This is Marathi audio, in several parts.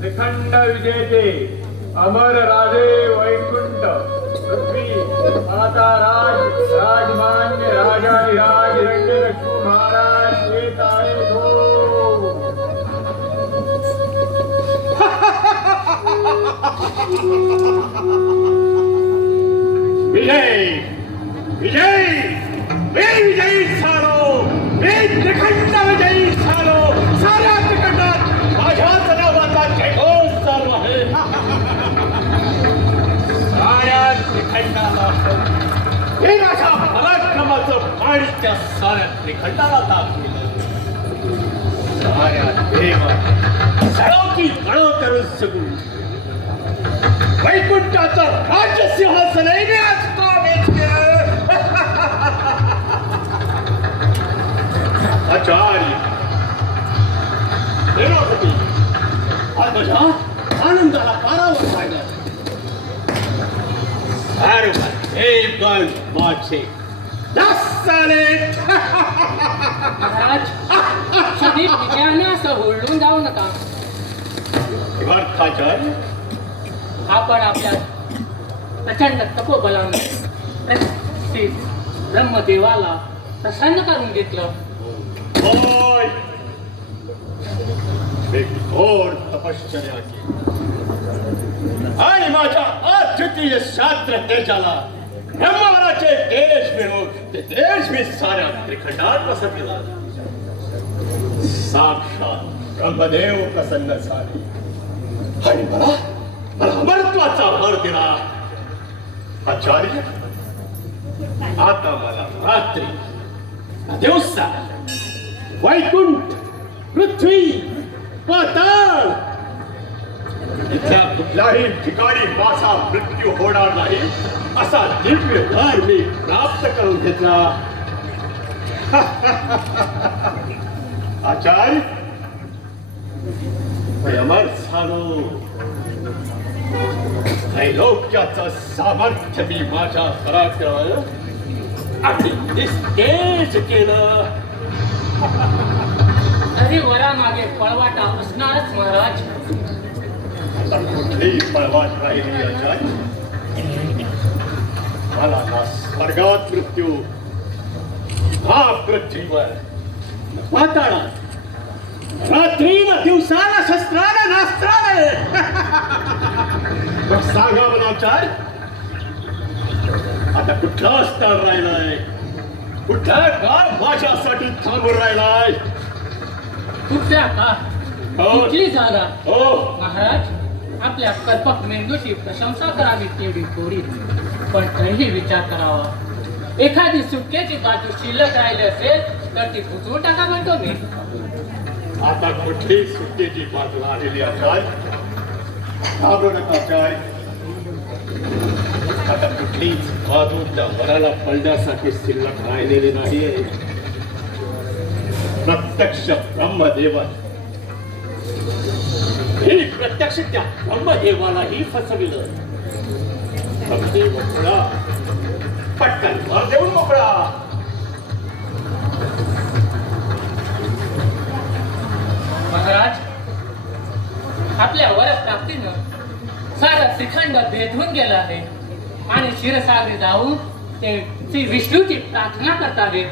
त्रिखंड विजेते अमर राजे वैकुंठ पृथ्वी माता राज राजमान्य राजाधिराज रंगलक्ष्मी महाराज येत आहेत हो. विजय विजय मी विजयी झालो. मी त्रिखंड विजयी झालो. साऱ्या त्रिखंडात माझ्याच नावाचा जयघोष चालू आहे. साऱ्या त्रिखंडाला हे माझ्या पराक्रमाचं पाणीच्या साऱ्या त्रिखंडाला दाखविलं. साऱ्या देव सळोकी गळो करून सगू वैकुंठाचं राज्य सिंहासन आज आचार्य सेनापती आज माझ्या आनंदाला पारावर पाहिलं. हे पण माझे दासाले महाराज सुदीप विजयाने असं हुरळून जाऊ नका. आचार्य आपण आपल्या प्रचंड तपोबलाने प्रतिष्ठित ब्रह्मदेवाला प्रसन्न करून घेतलं. होय मी घोर तपश्चर्या केली आणि माझ्या अद्वितीय शास्त्र तेजाला ब्रह्माचे देश मिळवून ते देश मी साऱ्या त्रिखंडात पसरविला. साक्षात ब्रह्मदेव प्रसन्न झाले आणि मला अमरत्वाचा भर दिला. आचार्य आता मला रात्री दिवसा वैकुंठ पृथ्वी पाताळ इथल्या कुठल्याही ठिकाणी माझा मृत्यू होणार नाही असा दिव्य वर मी प्राप्त करून घेतला. आचार्य अमर झालो. त्रैलोक्याचं सामर्थ्य मी माझ्या पराक्रमानं आणि निस्तेज केलं. तरी वरामागे पळवाटा असणारच महाराज. कुठली पळवाट राहिली आचार्य. मला ना स्वर्गात मृत्यू ना पृथ्वीवर पाताळात रात्रीनं दिवसाला शस्त्राला नास्त्राने. सांगा मला आचार्य आता कुठला स्थळ राहिलाय. कुठला काळ माझ्यासाठी थांबून राहिलाय. कुठल्या का कुठली जागा. हो महाराज आपल्या कल्पक मेंदूची प्रशंसा करावी तेवढी थोडी पण तरीही विचार करावा. एखादी सुटकेची बाजू शिल्लक राहिली असेल तर ती पुसवून टाका म्हणतो मी. आता कुठली सुट्टीची बाजू आलेली आचार्य. घाबरू नका आचार्य. आता कुठलीच बाजू त्या वराला पडण्यासाठी शिल्लक राहिलेली नाहीये. प्रत्यक्ष ब्रह्मदेवा ही प्रत्यक्ष त्या ब्रह्मदेवालाही फसविलं. अगदी मोकळा पटकन वर देऊन मोकळा. महाराज आपल्या वरप्राप्तीनं सारा त्रिखंड भेदून गेला आहे आणि क्षीरसागरी जाऊन ते श्री विष्णूची प्रार्थना करतावे.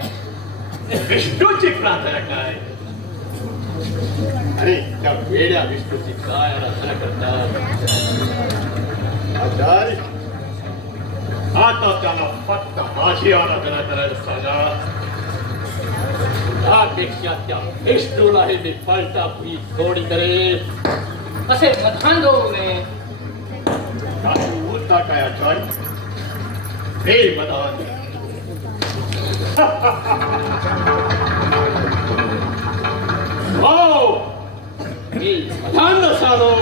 विष्णूची प्रार्थना काय. अरे त्या वेड्या विष्णूची काय आराधना करतात. आचार्य आता त्याला फक्त माझी आराधना करायला सांगा. त्यापेक्षा त्या विष्णूला हे मी पलटा फुई थोडी करेल. असे मधान होऊ नये. काय होता काय आचार्य? हे मदान हो मी मदान नसालो.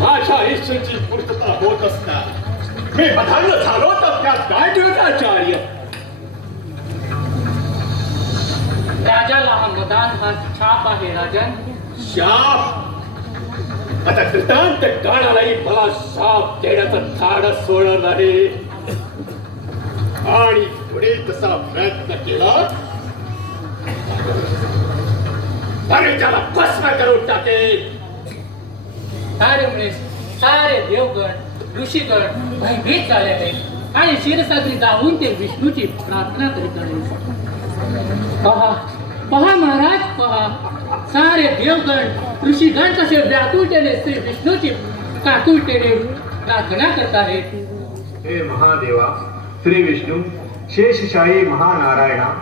माझ्या इच्छेची पूर्तता होत असता मी मदान झालो तर त्यात काय ठेवता आचार्य? राजाला हा मदान हा छाप आहे राजन. शाप? आता कृतांत काळालाही मला शाप देण्याचं धाडस सोडलं नाही आणि पुढे तसा प्रयत्न केला अरे त्याला भस्म करून टाकेल. सारे सारे देवगण ऋषीगण भयभीत झालेले आणि शिरसागरी जाऊन ते विष्णूची प्रार्थना करीत आहेत. पहा पहा महाराज पहा, सारे देवगण ऋषीगण कसे व्याकुळतेने श्री विष्णूची काकुळतेने प्रार्थना करत आहेत. हे महादेवा श्री विष्णू शेषशाही महानारायणा,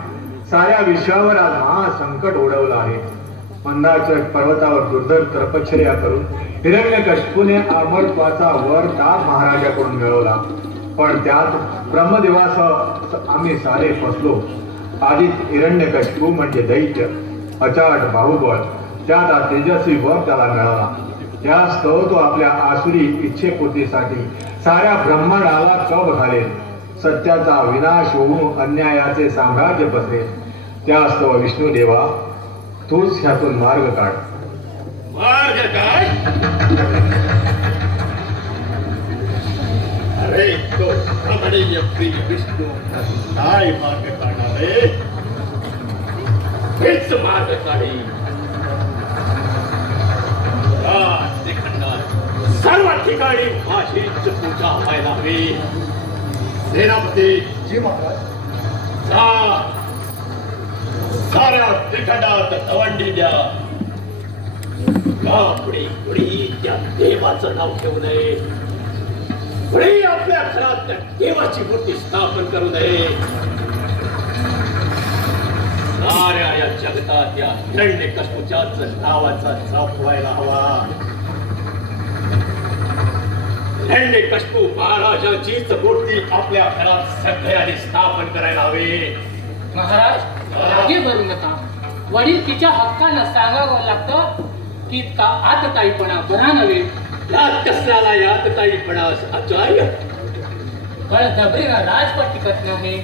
साऱ्या विश्वावर आज महासंकट ओढवलं आहे. मंदाचल पर्वतावर दुर्धर तपश्चर्या करून हिरण्यकश्यपूने अमरत्वाचा वर ताप महाराजाकडून मिळवला, पण त्यात ब्रह्मदेवासह आम्ही सारे फसलो. आधीच हिरण्यकश्यपू म्हणजे दैत्य, अचाट बाहुबळ, त्यात हा तेजस्वी वर त्याला मिळाला. त्यास्तव तो आपल्या आसुरी इच्छेपूर्तीसाठी साऱ्या ब्रह्मांडाला कब घालेल, सत्याचा विनाश होऊन अन्यायाचे साम्राज्य पसरेल. त्यास्तव विष्णू देवा तूच ह्यातून मार्ग काढ. मार्ग काय? अरे तो रमणीय प्रिय विष्णू काय मार्ग काढणार रे? हेच मार्ग काढी. सर्व ठिकाणी माझीच पूजा व्हायला हवी. सेनापती जी महाराज. साऱ्या त्रिखंडात दवंडी द्या. पुढे पुढे त्या देवाचं नाव ठेवू नये. पुढे आपल्या घरात त्या देवाची मूर्ती स्थापन करू नये. साऱ्या या जगतात या हिरण्यकश्यपूच्याच नावाचा जाप व्हायला हवा. हिरण्यकश्यपू महाराजांचीच मूर्ती आपल्या घरात सगळ्यांनी स्थापन करायला हवी. महाराज रागे भरू नका. वडील तिच्या हक्कानं सांगावं लागतं की इतका आतताईपणा बरा नव्हे. यात कसल्याला यात काहीपणास आचार्य? बळजबरीनं राजपद टिकत नव्हे.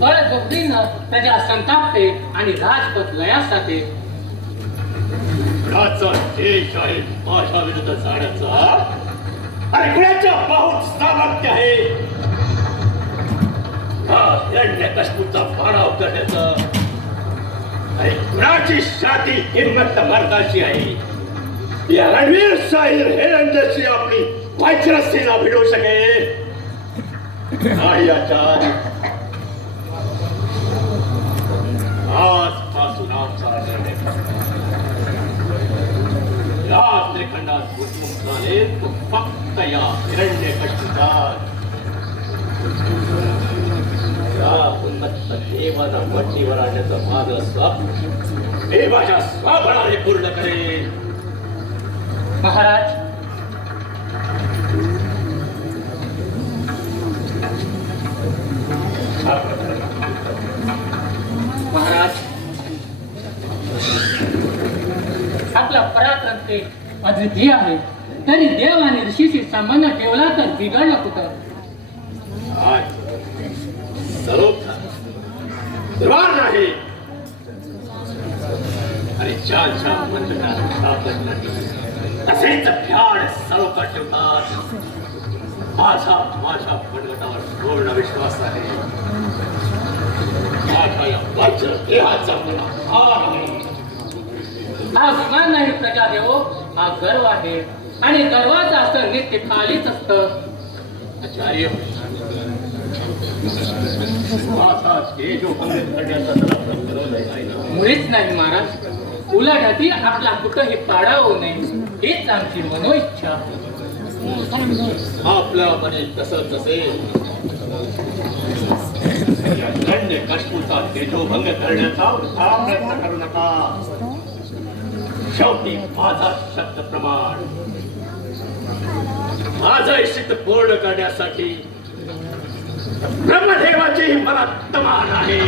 बळजबरीनं प्रजा संतापते आणि राजपद लयास जाते. याचा देश आहे माझ्या विरुद्ध जाण्याचा. अरे कुणाच्या बहुत सामर्थ्य आहे हिरण्यकश्यपूचा पाडाव करण्याचं. अरे कुणाची छाती हिंमत मर्दाची आहे? या रणवीर शाहीर हिरण्याची आपली वज्रसेना भिडू शकेल? नाही आचार्य. आजपासून आमचा निर्णय या त्रिखंडात गुंतवून झाले तो फक्त या हिरण्यकश्यपूचा. या उन्मत्त देवाला वटीवर आणण्याचं माझं स्वप्न हे माझ्या स्वबळाने पूर्ण करेल. महाराज महाराज आपला पराक्रम ते अद्वितीय आहे. तरी देव आणि ऋषीशी संबंध ठेवला तर बिघडलं कुठं? दरबार नाही आणि ज्यांच्या मंडळात स्थापन नाही तसेच भ्याड सरोकार ठेवतात. माझा माझ्या मनगटावर पूर्ण विश्वास आहे. माझ्या या वज्र देहाचा मला भार आहे. हा अभिमान नाही प्रजादेव, हा गर्व आहे आणि गर्वाचं असं नित्य खालीच असतं. आचार्य हे जो करण्याचा मुळीच नाही महाराज. उलट ती आपला कुठंही पाडा होऊ नये हीच आमची मनोइच्छा. आपल्या मने तसंच असेल. या दंड कष्टूचा तेजोभंग करण्याचा वृथा प्रयत्न करू नका. शेवटी माझा शब्द प्रमाण, माझा इशित पूर्ण करण्यासाठी ब्रह्मदेवाची मला तमान आहे.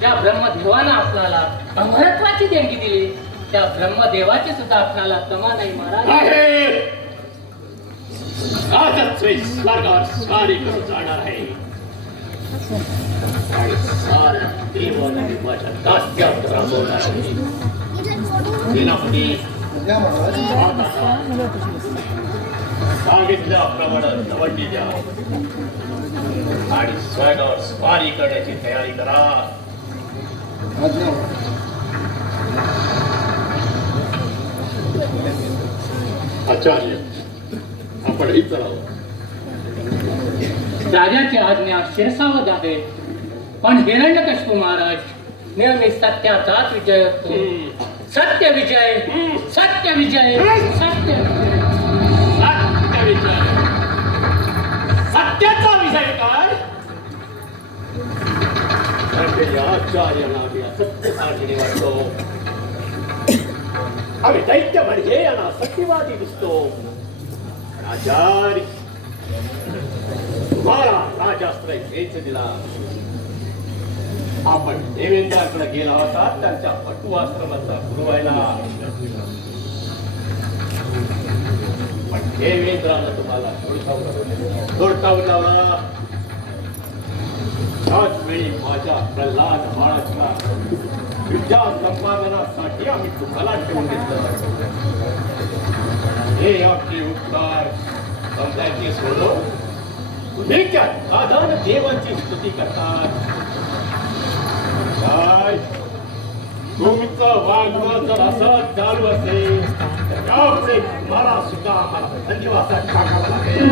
ज्या ब्रह्मदेवानं आपल्याला अमरत्वाची देणगी दिली, त्या ब्रह्मदेवाची सुद्धा आपल्याला तमा नाही महाराज. आजच मी स्वर्गावर स्वारी करून जाणार आहे आणि साऱ्या देवांनी माझ्या दास्यात राबवणार आहे. सेनापती सांगितल्याप्रमाणे दवंडी द्या आणि स्वर्गावर स्वारी करण्याची तयारी करा. आचार्य, आपण ही चलावं. राजाची आज्ञा शिरसावत आहे, पण हिरण्यकशिपू महाराज नेहमी सत्याचाच विजय असतो. सत्य विजय, सत्य विजय, सत्य विजय, सत्य विजय. सत्याचा विजय काय? आचार्याला मी असत्य सारखी वाटतो. आम्ही दैत्य म्हणजे यांना सत्यवादी दिसतो. आचार्य, तुम्हाला राजास्त्र हेच दिला. आपण देवेंद्राकडे गेला होता त्यांच्या पटुआश्रमाचा गुरु व्हायला, पण देवेंद्रानं तुम्हाला धुडकावला. त्याच वेळी माझ्या प्रल्हाद बाळाच्या विद्या संपादनासाठी आम्ही तुम्हाला ठेवून घेतलं. हे आपले उपकार समजायचे सोडो. तुम्ही त्या साधारण देवांची स्तुती करतात. काय तुमचं वागणं जर असं चालू असेल तर याचे मला सुद्धा धन्यवाद टाकावा लागेल.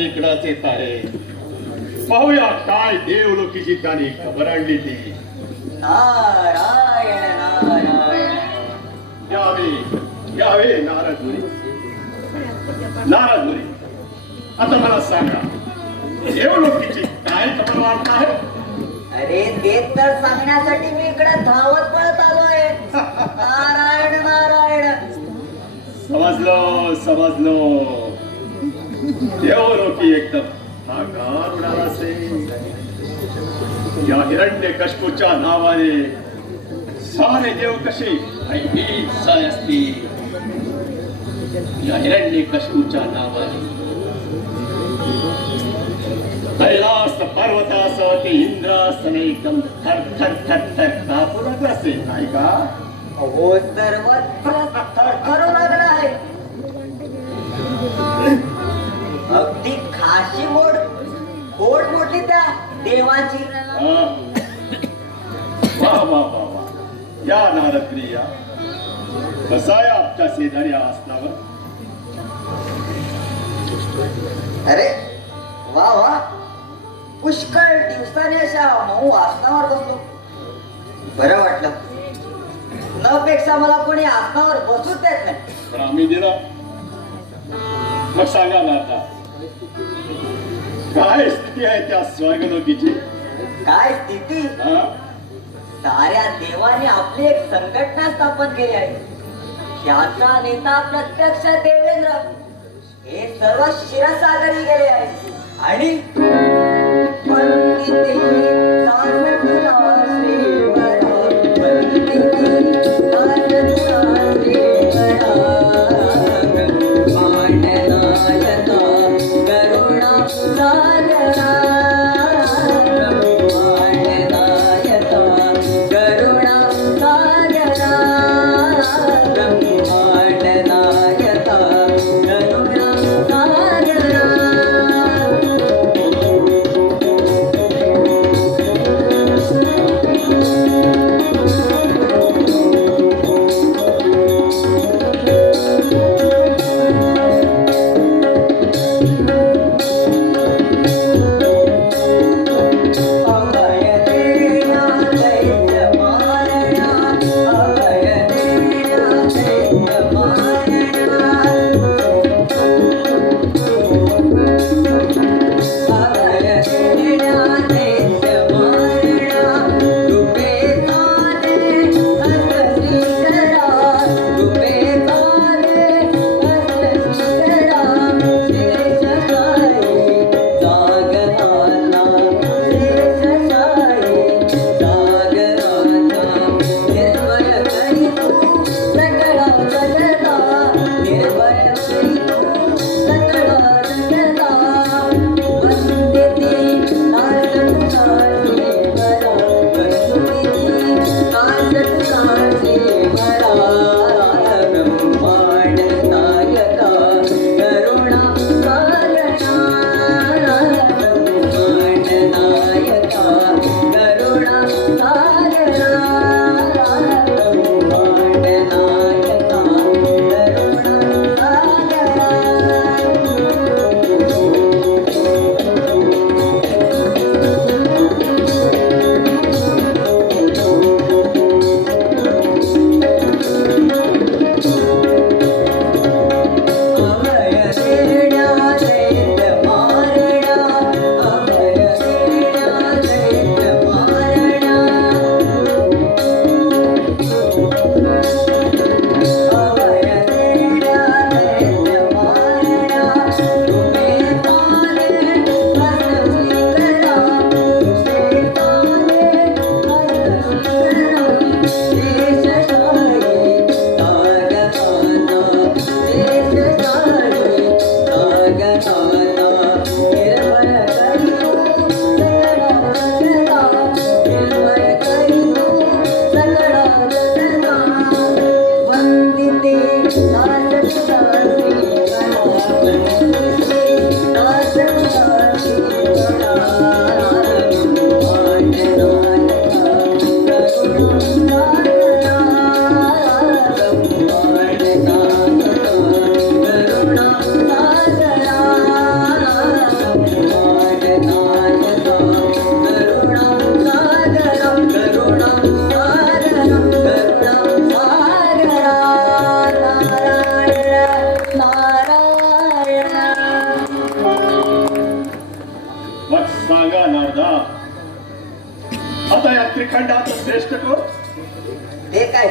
इकडंच येत आहे. पाहूया काय देवलोकीची त्याने खबर आणली ती. नारायण नारायण. यावे यावे नारद मुनी. नारद मुनी, आता मला सांगा, देवलोकीची काय खबर वाटत आहे? अरे ते तर सांगण्यासाठी मी इकडे धावत पळत आलोय. नारायण नारायण. समजलो समजलो. देवलोकी एकदम आकार उडाला असेल. या हिरण्यकशिपूच्या नावाने सारे देव कसे भयभीत झाले असतील. या हिरण्यकशिपूच्या नावाने कैलास पर्वतासह ते इंद्रासन एकदम थर थर थर थर कापू लागलं असेल, नाही का? हो, सर्वत्र थरथरू लागला आहे. अगदी खाशी मोड मोड मोठी त्या देवाची. वा वा वा वा. या नारदप्रिय या. कसा आहे आपल्या शेजारी आसनावर? अरे वा वा, पुष्कळ दिवसाने अशा मऊ आसनावर बसलो. बरं वाटलं. न पेक्षा मला कोणी आसनावर बसूच देत नाही. पण आम्ही दिला. मग सांगा ना आता, काय स्थिती आहे त्या स्वर्गलोकीची? काय स्थिती? साऱ्या देवाने आपली एक संघटना स्थापन केली आहे. त्याचा नेता प्रत्यक्ष देवेंद्र. हे सर्व क्षीरसागरी गेले आहे आणि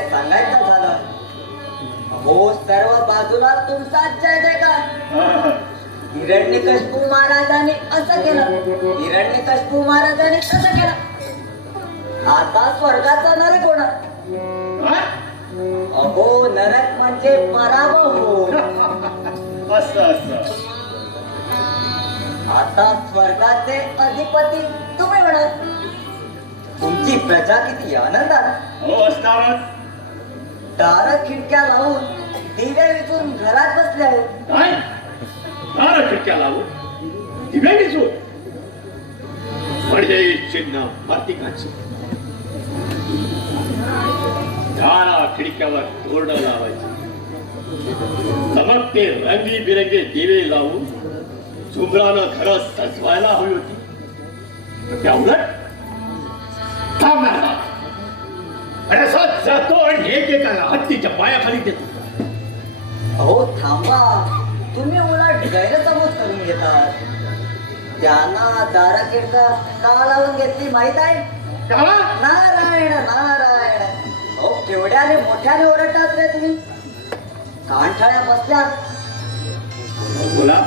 सांगायचं झालं, हो सर्व बाजूला तुमचाच जय जयकार. हिरण्यकश्यपू महाराजांनी असं केलं, हिरण्यकश्यपू महाराजांनी तसं केलं. आता स्वर्गाचा नरक होणार. काय? अहो नरक म्हणजे पराभव हो. असं असं. आता स्वर्गाचे अधिपती तुम्ही होणार. तुमची प्रजा किती आनंदात. हो असणारच. दार खिडक्या लावून दिवे विझून घरात बसले आहेत. काय? दार खिडक्या लावून दिवे विझून म्हणजे चिन्ह प्रतीकाचे. दारा खिडक्यावर तोरण लावायचे. चमकते रंगीबिरंगी दिवे लावून झुंबरानं घर सजवायला हवी होती. त्या उलट थांबणार. असा जातो आणि एकेकाला हत्तीच्या पायाखाली देतो. अहो थांबा, तुम्ही उलट गैरसमज करून घेतात. त्यांना दारा खिडका का लावून घेतली माहित आहे? का? नारायण नारायण. अहो केवढ्याने मोठ्याने ओरडतात रे तुम्ही. कांठाळ्या बसल्या. बोला,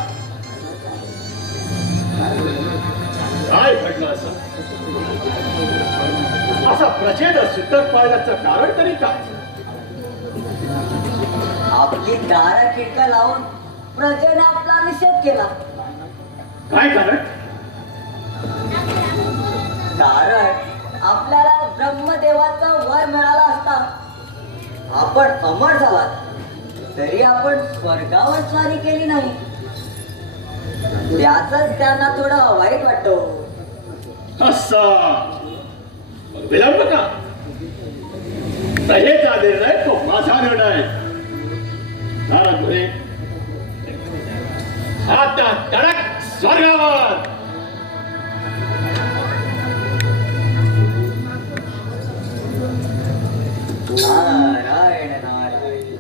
काय घडलं असं? असा प्रचंड सुतक पाळण्याचं कारण तरी काय? आपली दारा खिडका लावून प्रजेने आपला निषेध केला. काय कारण? कारण आपल्याला ब्रह्मदेवाचा वर मिळाला असता. आपण अमर झालात तरी आपण स्वर्गावर स्वारी केली नाही. त्याच त्यांना थोडं वाईट वाटतो. असा विलंब का? सहेचा निर्णय तो माझा निर्णय. नारद मुने, आता धडक स्वर्गावर. नारायण नारायण.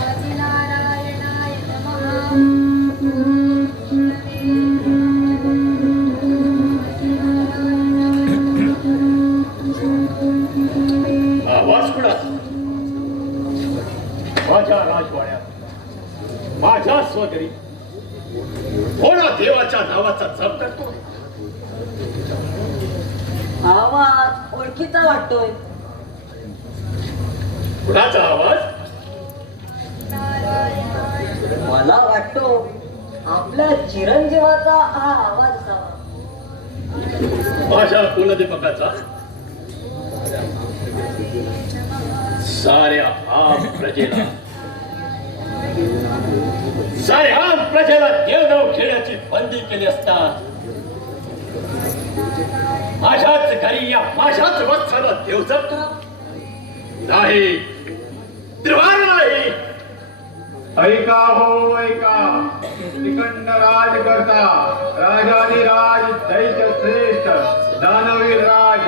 आदिनारायणाय नमः. आवाज कुणाचा? माझ्या राजवाड्यात, माझ्या स्वघरी कोणा देवाच्या नावाचा जप करतो? आवाज ओळखीचा वाटतोय. कुणाचा आवाज? मला वाटतो आपल्या चिरंजीवाचा हा आवाज असावा. माझ्या कुलदीपकाचा. साऱ्या प्रजेला देवदेव खेळण्याची बंदी केली असता माझ्याच घरी या माझ्याच वत्साला देवजप करा? नाही, त्रिवार नाही. ऐका हो ऐका, श्रीखंड राज करता राजाधिराज दैत्य श्रेष्ठ दानवीर राज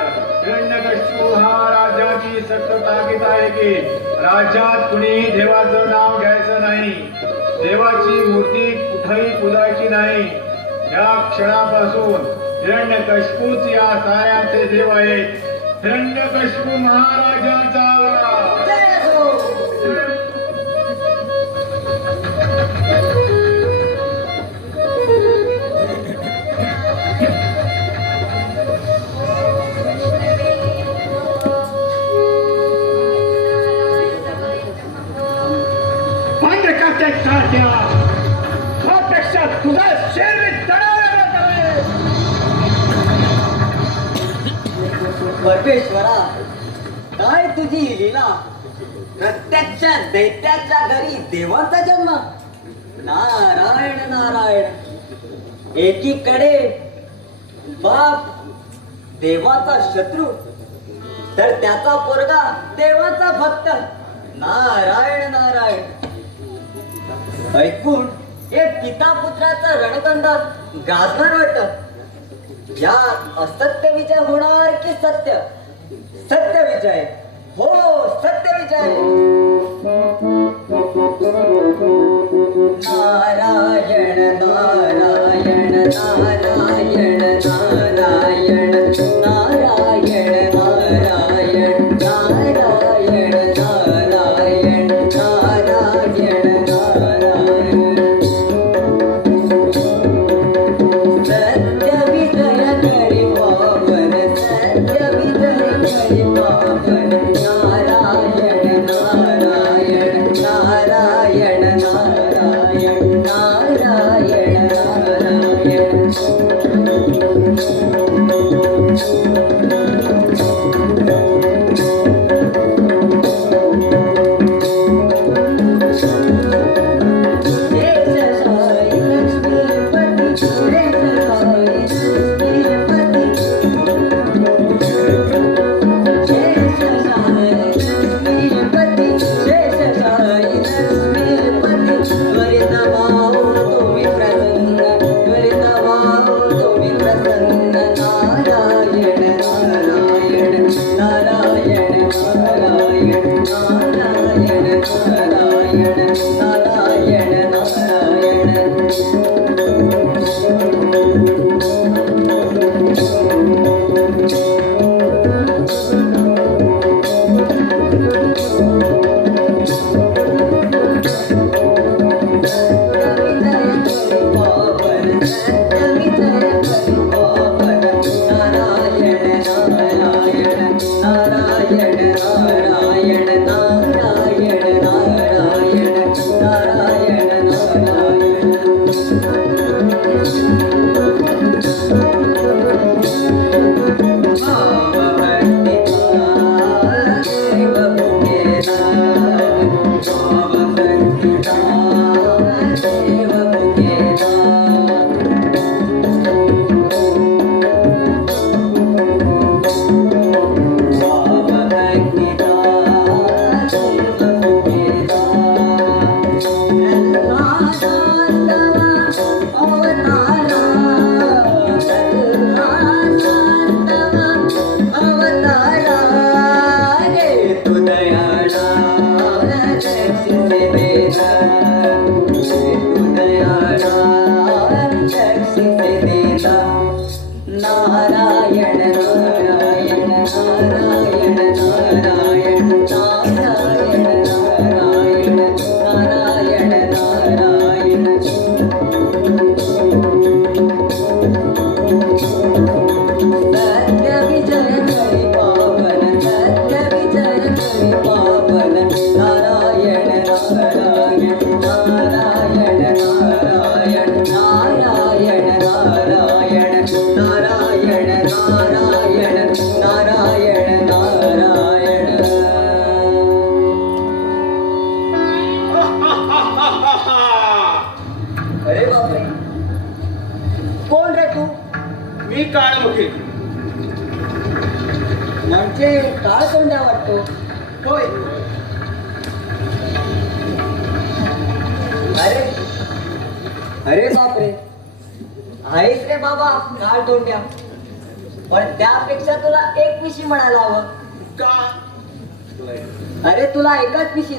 हिरण्यकश्यपू हा राज्याची सक्त ताकीद आहे की राज्यात कुणीही देवाचं नाव घ्यायचं नाही. देवाची मूर्ती कुठेही पूजायची नाही. या क्षणापासून हिरण्यकश्यपूच या साऱ्यांचे देव आहेत. हिरण्यकश्यपू महाराजांचा जय हो. बंद करते काट्या, त्यापेक्षा तुझा शेर मी तळाला करेन. परमेश्वरा, काय तुझी लीला. प्रत्यक्ष दैत्याच्या घरी देवाचा जन्म. नारायण नारायण. एकीकडे बाप देवाचा शत्रू तर त्याचा पोरगा देवाचा भक्त. नारायण नारायण. ऐकून हे पिता पुत्राचा रणकंड गाजणार वाटत. या असत्य विजय होणार की सत्य? सत्य विजय. हो सत्य विजय. नारायण नारायण नारायण नारायण नारायण नारायण नारायण मी काळमुखी. म्हणजे काळ कोंड्या वाटतो. होय. अरे अरे बापरे, आहेस रे बाबा काळ तोंड्या. पण त्यापेक्षा तुला एक पिशी म्हणायला हवं. का? अरे तुला एकच पिशी